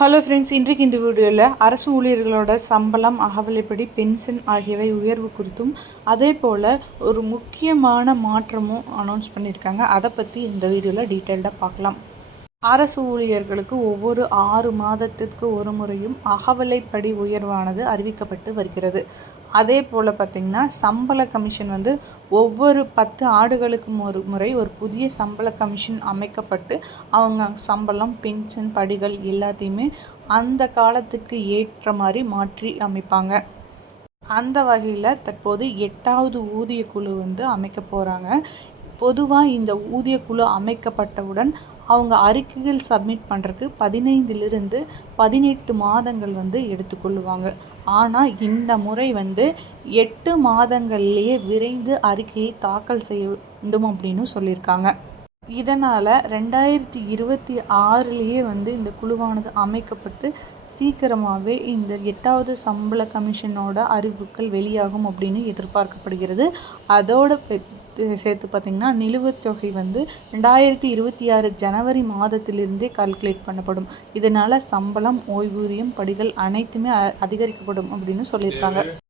Hello friends, இன்றைக்கு இந்த வீடியோவில் அரசு ஊழியர்களோட சம்பளம், அகவிலைப்படி, பென்ஷன் ஆகியவை உயர்வு குறித்தும் அதே போல் ஒரு முக்கியமான மாற்றமும் அனௌன்ஸ் பண்ணியிருக்காங்க. அதை பற்றி இந்த வீடியோவில் டீட்டெயில்டாக பார்க்கலாம். அரசு ஊழியர்களுக்கு ஒவ்வொரு 6 மாதத்திற்கு ஒரு முறையும் அகவிலைப்படி உயர்வானது அறிவிக்கப்பட்டு வருகிறது. அதே போல் பார்த்திங்கன்னா சம்பள கமிஷன் ஒவ்வொரு 10 ஆண்டுகளுக்கு ஒரு முறை ஒரு புதிய சம்பள கமிஷன் அமைக்கப்பட்டு அவங்க சம்பளம், பென்ஷன், படிகள் எல்லாத்தையுமே அந்த காலத்துக்கு ஏற்ற மாதிரி மாற்றி அமைப்பாங்க. அந்த வகையில் தற்போது 8வது ஊதிய குழு அமைக்க போகிறாங்க. பொதுவாக இந்த ஊதிய குழு அமைக்கப்பட்டவுடன் அவங்க அறிக்கைகள் சப்மிட் பண்ணுறதுக்கு 15லிருந்து 18 மாதங்கள் எடுத்துக்கொள்ளுவாங்க. ஆனால் இந்த முறை 8 மாதங்கள்லேயே விரைந்து அறிக்கையை தாக்கல் செய்ய வேண்டும் அப்படின்னு சொல்லியிருக்காங்க. இதனால் 2026லேயே இந்த குழுவானது அமைக்கப்பட்டு சீக்கிரமாகவே இந்த 8வது சம்பள கமிஷனோட அறிவிப்புகள் வெளியாகும் அப்படின்னு எதிர்பார்க்கப்படுகிறது. அதோடு சேர்த்து பார்த்திங்கன்னா நிலுவைத் தொகை 2026 ஜனவரி மாதத்திலிருந்தே கால்குலேட் பண்ணப்படும். இதனால் சம்பளம், ஓய்வூதியம், படிகள் அனைத்துமே அதிகரிக்கப்படும் அப்படின்னு சொல்லியிருக்காங்க.